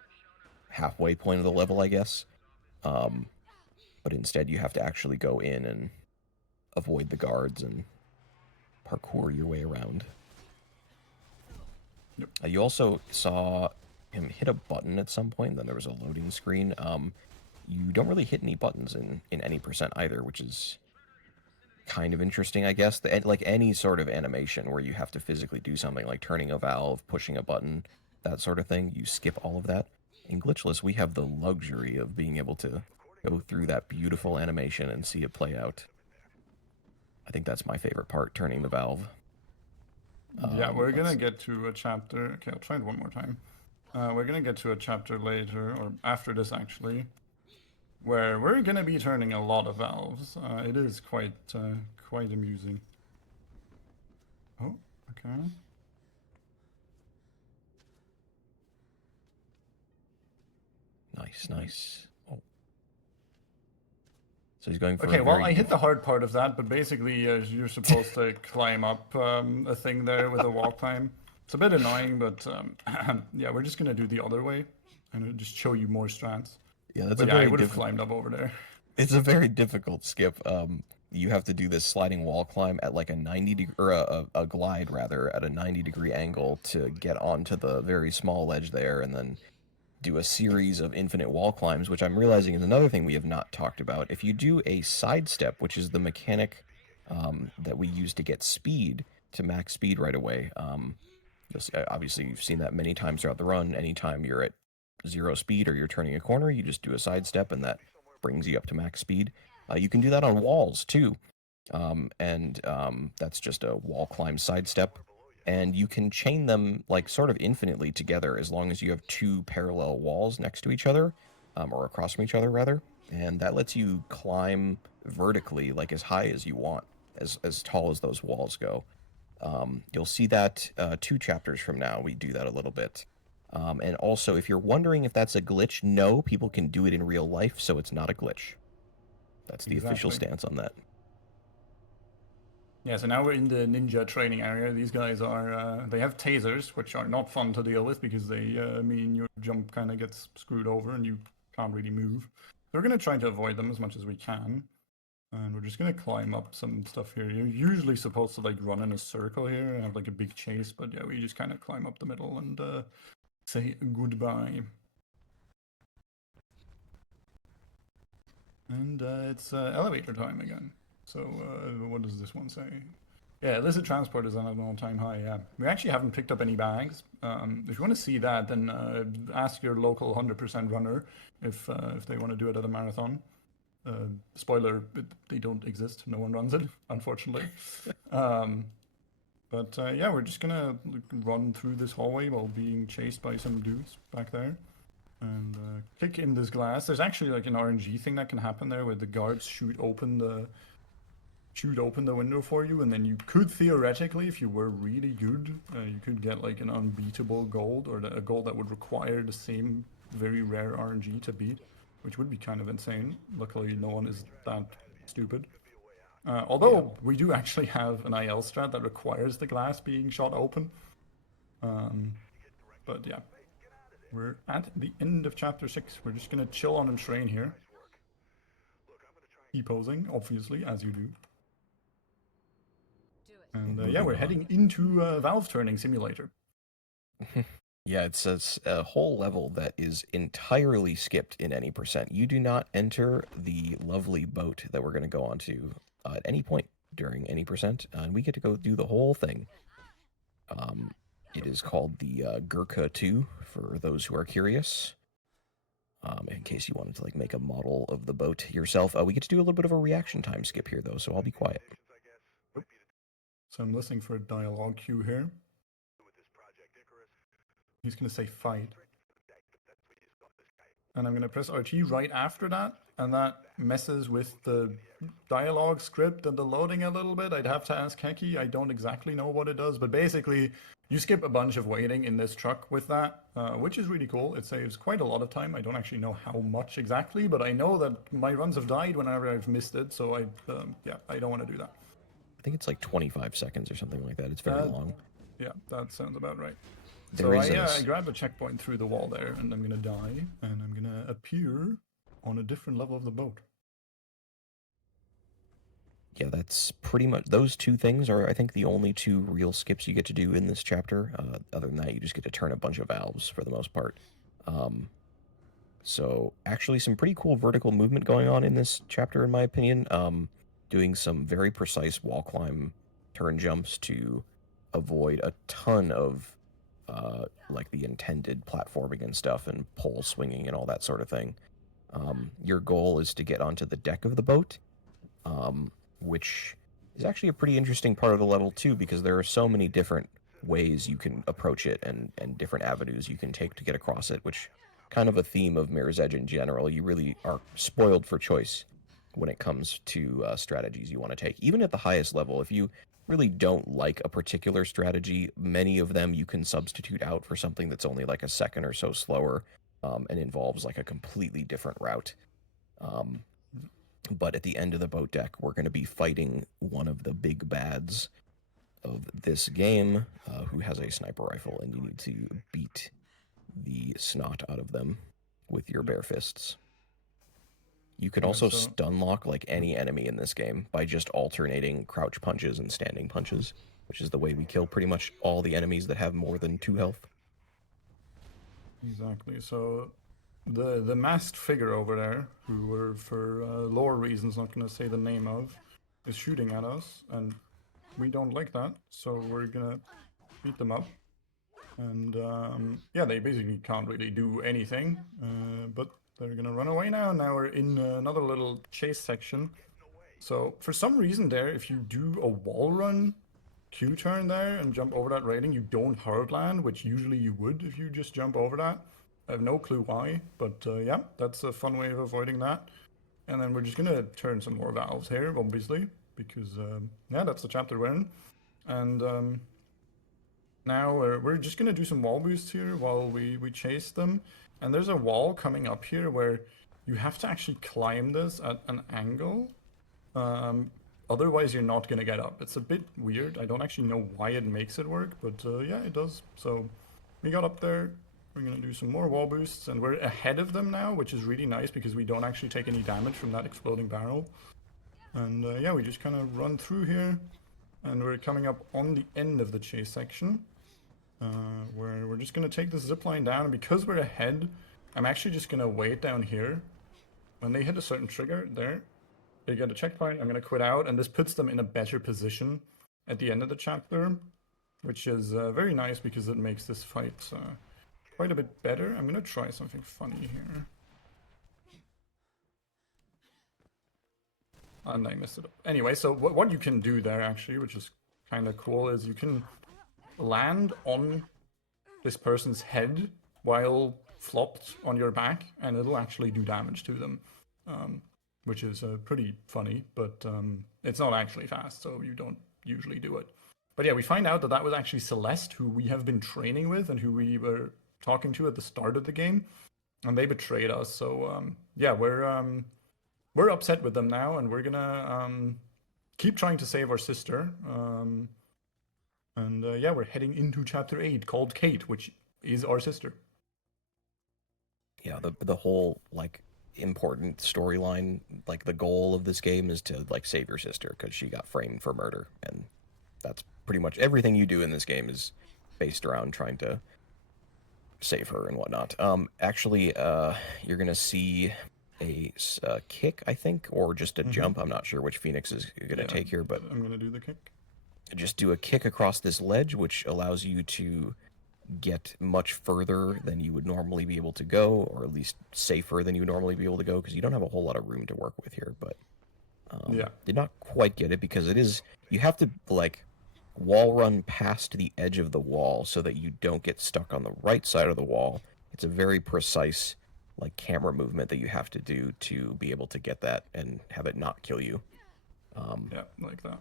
halfway point of the level, I guess. But instead you have to actually go in and avoid the guards and parkour your way around. Yep. You also saw him hit a button at some point, and then there was a loading screen. You don't really hit any buttons in any % either, which is kind of interesting, I guess. Like any sort of animation where you have to physically do something, like turning a valve, pushing a button, that sort of thing, you skip all of that. In glitchless, we have the luxury of being able to go through that beautiful animation and see it play out. I think that's my favorite part, turning the valve. Yeah, we're gonna get to a chapter. Okay, I'll try it one more time. We're gonna get to a chapter later, or after this actually, where we're gonna be turning a lot of valves. It is quite amusing. Oh, okay. Nice. Oh. So he's going for okay, well, I hit the hard part of that, but basically you're supposed to climb up a thing there with a wall climb. It's a bit annoying, but yeah, we're just going to do the other way and just show you more strats. Yeah, that's but a yeah, very I would have climbed up over there. It's a very difficult skip. You have to do this sliding wall climb at like a 90 or a glide rather at a 90-degree angle to get onto the very small ledge there, and then do a series of infinite wall climbs, which I'm realizing is another thing we have not talked about. If you do a sidestep, which is the mechanic that we use to get speed, to max speed right away. You'll see, obviously, you've seen that many times throughout the run. Anytime you're at 0 speed or you're turning a corner, you just do a sidestep, and that brings you up to max speed. You can do that on walls too, that's just a wall climb sidestep. And you can chain them like sort of infinitely together as long as you have 2 parallel walls next to each other, or across from each other rather. And that lets you climb vertically like as high as you want, as tall as those walls go. You'll see that 2 chapters from now we do that a little bit. And also, if you're wondering if that's a glitch, no, people can do it in real life, so it's not a glitch. That's the official stance on that. Yeah, so now we're in the ninja training area. These guys are, they have tasers, which are not fun to deal with because they mean your jump kind of gets screwed over and you can't really move. So we're going to try to avoid them as much as we can. And we're just going to climb up some stuff here. You're usually supposed to like run in a circle here and have like a big chase, but yeah, we just kind of climb up the middle and say goodbye. And it's elevator time again. So what does this one say? Yeah, illicit transport is on an all-time high, yeah. We actually haven't picked up any bags. If you want to see that, then ask your local 100% runner if they want to do it at a marathon. Spoiler, they don't exist. No one runs it, unfortunately. But yeah, we're just gonna run through this hallway while being chased by some dudes back there. And kick in this glass. There's actually like an RNG thing that can happen there where the guards shoot open the window for you, and then you could theoretically, if you were really good, you could get like an unbeatable gold, or a gold that would require the same very rare RNG to beat, which would be kind of insane. Luckily, no one is that stupid. Although we do actually have an IL strat that requires the glass being shot open. But yeah, we're at the end of chapter 6. We're just gonna chill on and train here. Keep posing, obviously, as you do. And yeah, we're heading into Valve Turning Simulator. Yeah, it's a whole level that is entirely skipped in any percent. You do not enter the lovely boat that we're going to go on to at any point during any percent, and we get to go do the whole thing. It is called the Gurkha 2, for those who are curious. In case you wanted to like make a model of the boat yourself. We get to do a little bit of a reaction time skip here, though, so I'll be quiet. So I'm listening for a dialogue cue here. He's going to say fight. And I'm going to press RT right after that, and that messes with the dialogue script and the loading a little bit. I'd have to ask Heki. I don't exactly know what it does, but basically you skip a bunch of waiting in this truck with that, which is really cool. It saves quite a lot of time. I don't actually know how much exactly, but I know that my runs have died whenever I've missed it, so I don't want to do that. I think it's like 25 seconds or something like that. It's very long. Yeah, that sounds about right. There I grabbed a checkpoint through the wall there, and I'm gonna die, and I'm gonna appear on a different level of the boat. Yeah, that's pretty much, those 2 things are, I think, the only 2 real skips you get to do in this chapter. Other than that, you just get to turn a bunch of valves for the most part. So actually some pretty cool vertical movement going on in this chapter, in my opinion. Doing some very precise wall climb turn jumps to avoid a ton of like the intended platforming and stuff and pole swinging and all that sort of thing. Your goal is to get onto the deck of the boat, which is actually a pretty interesting part of the level too, because there are so many different ways you can approach it and different avenues you can take to get across it, which kind of a theme of Mirror's Edge in general. You really are spoiled for choice when it comes to strategies you want to take. Even at the highest level, if you really don't like a particular strategy, many of them you can substitute out for something that's only like a second or so slower, and involves like a completely different route. But at the end of the boat deck, we're going to be fighting one of the big bads of this game, who has a sniper rifle, and you need to beat the snot out of them with your bare fists. You can also stun lock like any enemy in this game by just alternating crouch punches and standing punches, which is the way we kill pretty much all the enemies that have more than 2 health. Exactly. So the masked figure over there, who we're for lore reasons not going to say the name of, is shooting at us, and we don't like that, so we're gonna beat them up. And yeah, they basically can't really do anything, but they're gonna run away now. Now we're in another little chase section. So for some reason there, if you do a wall run Q turn there and jump over that railing, you don't hard land, which usually you would if you just jump over that. I have no clue why, but yeah, that's a fun way of avoiding that. And then we're just gonna turn some more valves here, obviously, because yeah, that's the chapter we're in. And now we're just gonna do some wall boosts here while we chase them. And there's a wall coming up here where you have to actually climb this at an angle. Otherwise, you're not gonna get up. It's a bit weird. I don't actually know why it makes it work, but yeah, it does. So we got up there. We're gonna do some more wall boosts, and we're ahead of them now, which is really nice because we don't actually take any damage from that exploding barrel. And yeah, we just kind of run through here, and we're coming up on the end of the chase section, where we're just gonna take the zip line down. And because we're ahead, I'm actually just gonna wait down here. When they hit a certain trigger, there, they get a checkpoint. I'm gonna quit out, and this puts them in a better position at the end of the chapter, which is very nice because it makes this fight quite a bit better. I'm gonna try something funny here. And I messed it up. Anyway, so what you can do there actually, which is kind of cool, is you can land on this person's head while flopped on your back, and it'll actually do damage to them, which is pretty funny, but it's not actually fast, so you don't usually do it. But yeah, we find out that that was actually Celeste, who we have been training with and who we were talking to at the start of the game, and they betrayed us. So yeah, we're upset with them now, and we're gonna keep trying to save our sister. And yeah, we're heading into chapter 8 called Kate, which is our sister. Yeah, the whole like important storyline, like the goal of this game is to like save your sister because she got framed for murder, and that's pretty much everything you do in this game is based around trying to save her and whatnot. Actually, you're gonna see a kick, I think, or just a jump. I'm not sure which Phoenix is gonna take here, but I'm gonna do the kick. Just do a kick across this ledge, which allows you to get much further than you would normally be able to go, or at least safer than you would normally be able to go, because you don't have a whole lot of room to work with here. But yeah, did not quite get it because it is, you have to like wall run past the edge of the wall so that you don't get stuck on the right side of the wall. It's a very precise like camera movement that you have to do to be able to get that and have it not kill you. Yeah, like that.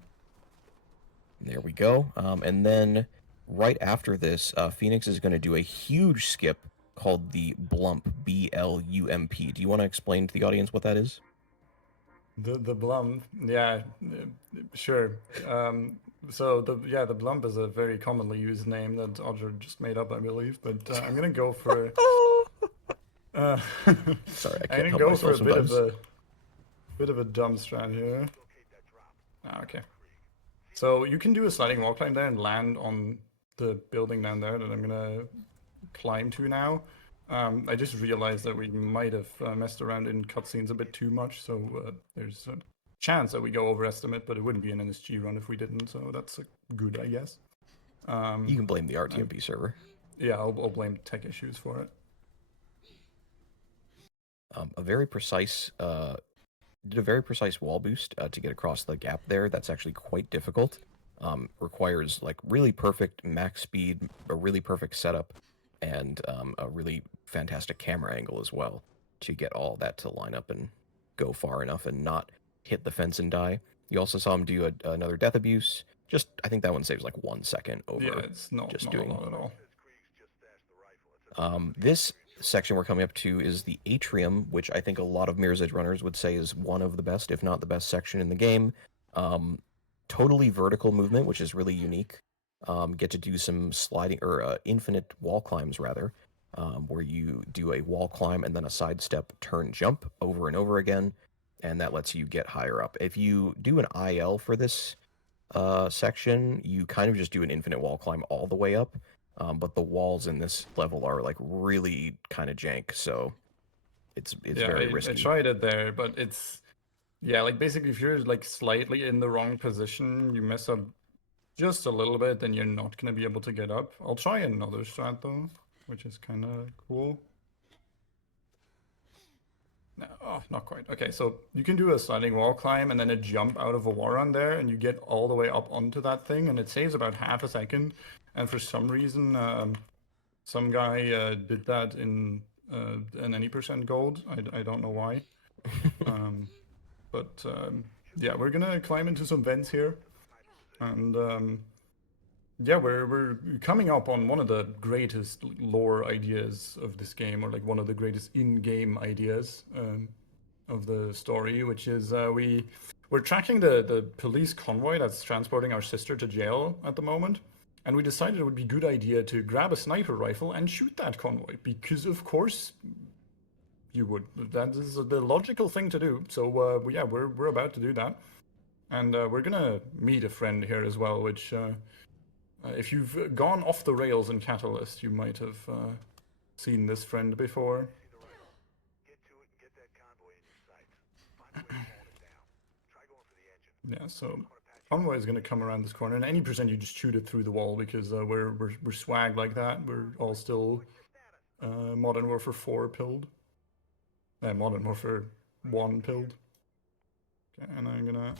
There we go. And then right after this, Phoenix is going to do a huge skip called the Blump, B-L-U-M-P. Do you want to explain to the audience what that is? The Blump, yeah, sure. So the Blump is a very commonly used name that Audra just made up, I believe. But I'm gonna go for. Sorry, I I'm can't gonna help go myself for a sometimes. bit of a dumb strat here. Okay. So you can do a sliding wall climb there and land on the building down there that I'm gonna climb to now. I just realized that we might have messed around in cutscenes a bit too much, so there's a chance that we go overestimate, but it wouldn't be an NSG run if we didn't, so that's good, I guess. You can blame the RTMP server. Yeah, I'll blame tech issues for it. A very precise, did a very precise wall boost to get across the gap there. That's actually quite difficult. Requires like really perfect max speed, a really perfect setup, and a really fantastic camera angle as well to get all that to line up and go far enough and not hit the fence and die. You also saw him do another death abuse. Just, I think that one saves like 1 second over. Yeah, it's not doing a lot at all. This section we're coming up to is the atrium, which I think a lot of Mirror's Edge runners would say is one of the best, if not the best section in the game. Totally vertical movement, which is really unique. Get to do some sliding, or infinite wall climbs, rather, where you do a wall climb and then a sidestep turn jump over and over again, and that lets you get higher up. If you do an IL for this section, you kind of just do an infinite wall climb all the way up, but the walls in this level are like really kind of jank, so it's very risky. I tried it there, but it's, yeah, like basically if you're like slightly in the wrong position, you mess up just a little bit, then you're not going to be able to get up. I'll try another strat though, which is kind of cool. No, oh, not quite. Okay, so you can do a sliding wall climb and then a jump out of a wall run there, and you get all the way up onto that thing, and it saves about half a second. And for some reason, some guy did that in an any percent gold. I don't know why. But yeah, we're gonna climb into some vents here, and yeah, we're coming up on one of the greatest lore ideas of this game, or like one of the greatest in-game ideas of the story, which is we're tracking the police convoy that's transporting our sister to jail at the moment, and we decided it would be a good idea to grab a sniper rifle and shoot that convoy, because of course you would. That is the logical thing to do. So yeah, we're about to do that, and we're gonna meet a friend here as well, which. If you've gone off the rails in Catalyst, you might have seen this friend before. Yeah, so convoy is going to come around this corner, and any percent you just shoot it through the wall because we're swag like that. We're all still Modern Warfare 4 pilled. Modern Warfare 1 pilled. Okay, and I'm gonna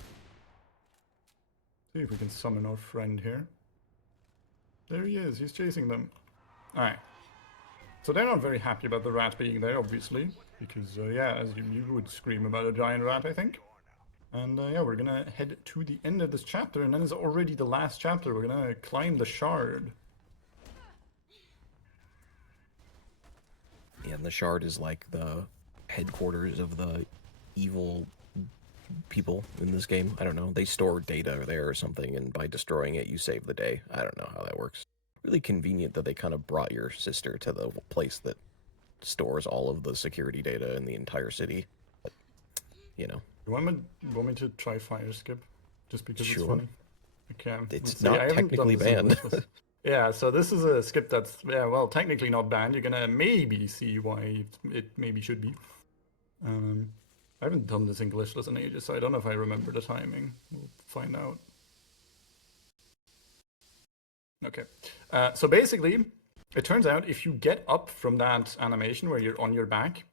see if we can summon our friend here. There he is, he's chasing them. Alright. So they're not very happy about the rat being there, obviously. Because, yeah, as you would scream about a giant rat, I think. And, yeah, we're gonna head to the end of this chapter, and then it's already the last chapter. We're gonna climb the shard. Yeah, and the shard is like the headquarters of the evil people in this game. I don't know. They store data there or something, and by destroying it, you save the day. I don't know how that works. Really convenient that they kind of brought your sister to the place that stores all of the security data in the entire city. But, you know. You want me to try fire skip? Just because it's Sure. funny? Okay. It's not technically banned. Yeah, so this is a skip that's, yeah, well, technically not banned. You're gonna maybe see why it maybe should be. I haven't done this in glitchless in ages, so I don't know if I remember the timing. We'll find out. Okay, so basically, it turns out if you get up from that animation where you're on your back,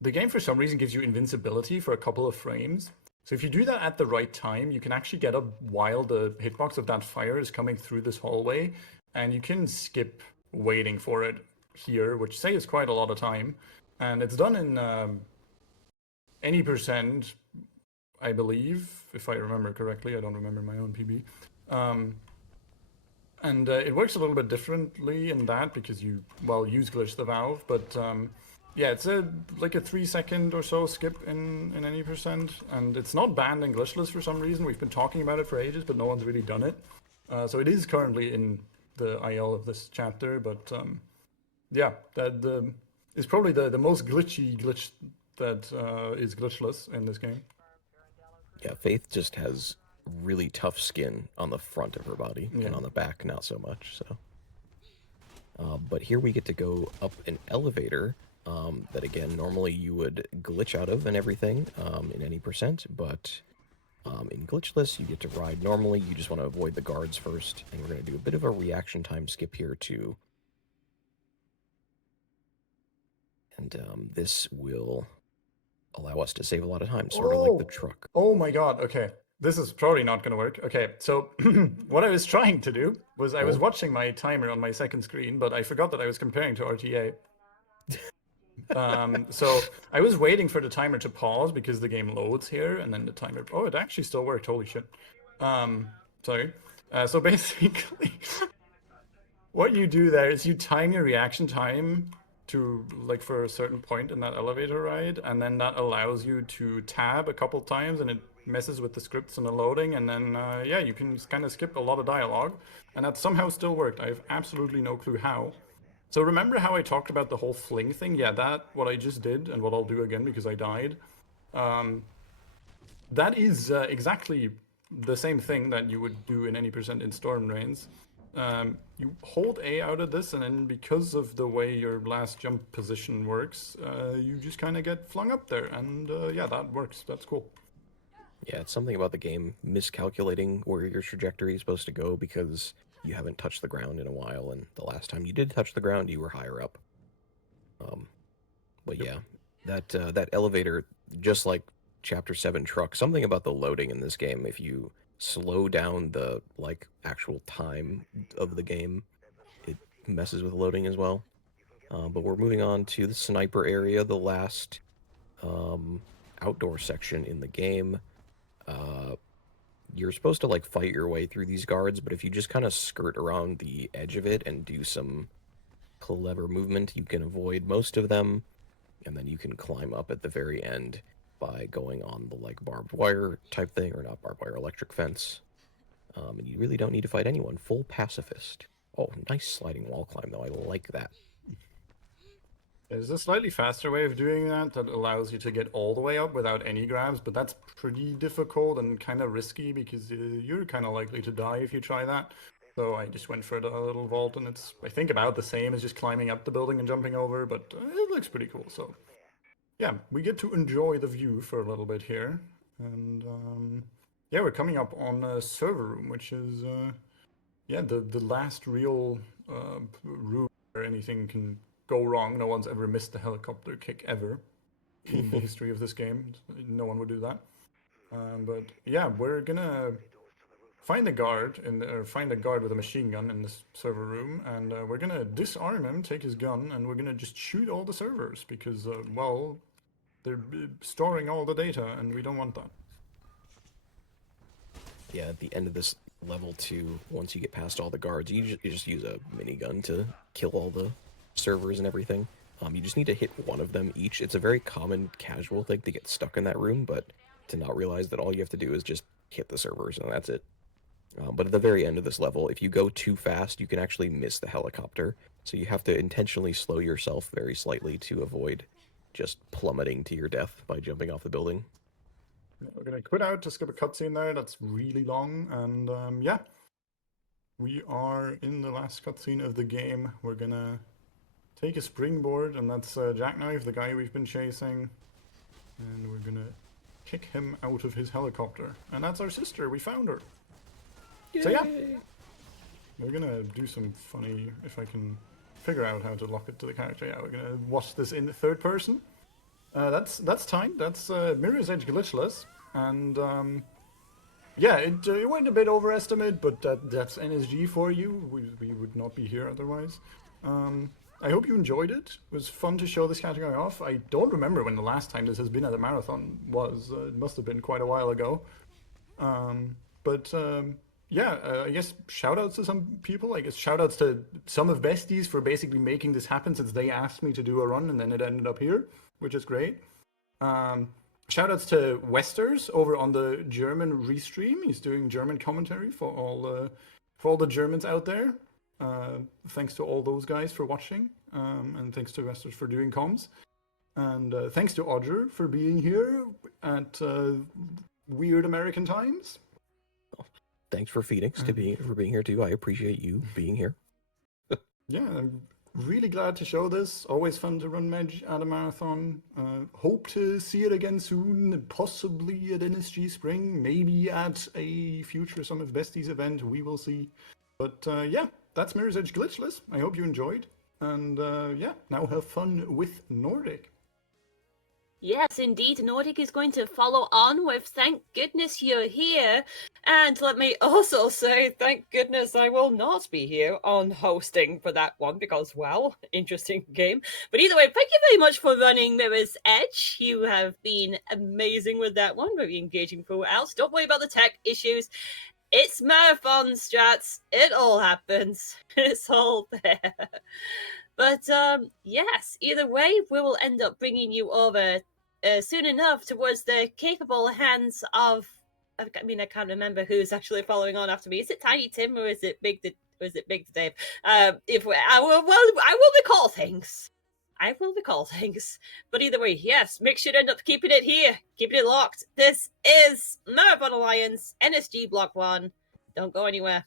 the game for some reason gives you invincibility for a couple of frames. So if you do that at the right time, you can actually get up while the hitbox of that fire is coming through this hallway, and you can skip waiting for it here, which saves quite a lot of time. And it's done in any percent, I believe, if I remember correctly. I don't remember my own PB. And it works a little bit differently in that because you, well, use glitch the valve, but yeah, it's like a 3 second or so skip in any percent, and it's not banned in glitchless for some reason. We've been talking about it for ages, but no one's really done it. So it is currently in the IL of this chapter, but yeah, that is probably the most glitchy glitch that is glitchless in this game. Yeah, Faith just has really tough skin on the front of her body, and on the back not so much. So, but here we get to go up an elevator that again normally you would glitch out of and everything in any percent, but in glitchless you get to ride normally. You just want to avoid the guards first, and we're going to do a bit of a reaction time skip here too. And this will allow us to save a lot of time, sort of like the truck. Oh my god, okay. This is probably not going to work. Okay, so what I was trying to do was I was watching my timer on my second screen, but I forgot that I was comparing to RTA. So I was waiting for the timer to pause because the game loads here, and then the timer... Oh, it actually still worked. Holy shit. Sorry. So basically, what you do there is you time your reaction time to, like, for a certain point in that elevator ride, and then that allows you to tab a couple times, and it messes with the scripts and the loading, and then yeah, you can kind of skip a lot of dialogue, and that somehow still worked. I have absolutely no clue how. So remember how I talked about the whole fling thing? Yeah, that, what I just did, and what I'll do again because I died, that is exactly the same thing that you would do in any percent in Storm Reigns. You hold A out of this, and then because of the way your last jump position works, you just kind of get flung up there, and yeah, that works. That's cool. Yeah, it's something about the game miscalculating where your trajectory is supposed to go because you haven't touched the ground in a while, and the last time you did touch the ground, you were higher up. But yeah, that elevator, just like Chapter 7 truck, something about the loading in this game, if you slow down the actual time of the game, it messes with loading as well. But we're moving on to the sniper area, the last outdoor section in the game. You're supposed to fight your way through these guards, but if you just kind of skirt around the edge of it and do some clever movement, you can avoid most of them, and then you can climb up at the very end by going on the barbed wire type thing, or not barbed wire, electric fence. And you really don't need to fight anyone. Full pacifist. Oh, nice sliding wall climb though. I like that. There's a slightly faster way of doing that allows you to get all the way up without any grabs, but that's pretty difficult and kind of risky because you're kind of likely to die if you try that. So I just went for the little vault, and it's, I think, about the same as just climbing up the building and jumping over, but it looks pretty cool. So yeah, we get to enjoy the view for a little bit here. And yeah, we're coming up on a server room, which is yeah, the last real room where anything can go wrong. No one's ever missed a helicopter kick ever in the history of this game. No one would do that. But yeah, we're gonna find a guard find a guard with a machine gun in this server room, and we're gonna disarm him, take his gun, and we're gonna just shoot all the servers because well, they're storing all the data, and we don't want that. Yeah, at the end of this level 2, once you get past all the guards, you just use a minigun to kill all the servers and everything. You just need to hit one of them each. It's a very common casual thing to get stuck in that room, but to not realize that all you have to do is just hit the servers, and that's it. But at the very end of this level, if you go too fast, you can actually miss the helicopter. So you have to intentionally slow yourself very slightly to avoid just plummeting to your death by jumping off the building. We're gonna quit out to skip a cutscene there. That's really long, and yeah, we are in the last cutscene of the game. We're gonna take a springboard, and that's Jackknife, the guy we've been chasing, and we're gonna kick him out of his helicopter. And that's our sister. We found her. Yay. So yeah, we're gonna do some funny, if I can figure out how to lock it to the character. Yeah, we're gonna watch this in the third person. That's time. That's Mirror's Edge glitchless, and yeah, it went a bit overestimate, but that's NSG for you. We would not be here otherwise. I hope you enjoyed it. It was fun to show this category off. I don't remember when the last time this has been at a marathon was. It must have been quite a while ago. But yeah, I guess shoutouts to some people. I guess shoutouts to some of Besties for basically making this happen, since they asked me to do a run and then it ended up here, which is great. Shoutouts to Westers over on the German restream. He's doing German commentary for all the Germans out there. Thanks to all those guys for watching, and thanks to Westers for doing comms, and thanks to Odger for being here at weird American times. Thanks for Phoenix for being here too. I appreciate you being here. Yeah, I'm really glad to show this. Always fun to run Medj at a marathon. Hope to see it again soon, possibly at NSG Spring, maybe at a future Some of Besties event. We will see. But yeah, that's Mirror's Edge glitchless. I hope you enjoyed. And yeah, now have fun with Nordic. Yes, indeed. Nordic is going to follow on with Thank Goodness You're Here. And let me also say, thank goodness I will not be here on hosting for that one because, well, interesting game. But either way, thank you very much for running Mirror's Edge. You have been amazing with that one, very engaging throughout. Don't worry about the tech issues. It's marathon strats. It all happens. It's all there. But yes, either way, we will end up bringing you over soon enough towards the capable hands of. I mean, I can't remember who's actually following on after me. Is it Tiny Tim or is it Big Dave? I will recall things. I will recall things. But either way, yes, make sure to end up keeping it here, keeping it locked. This is Marathon Alliance NSG Block 1. Don't go anywhere.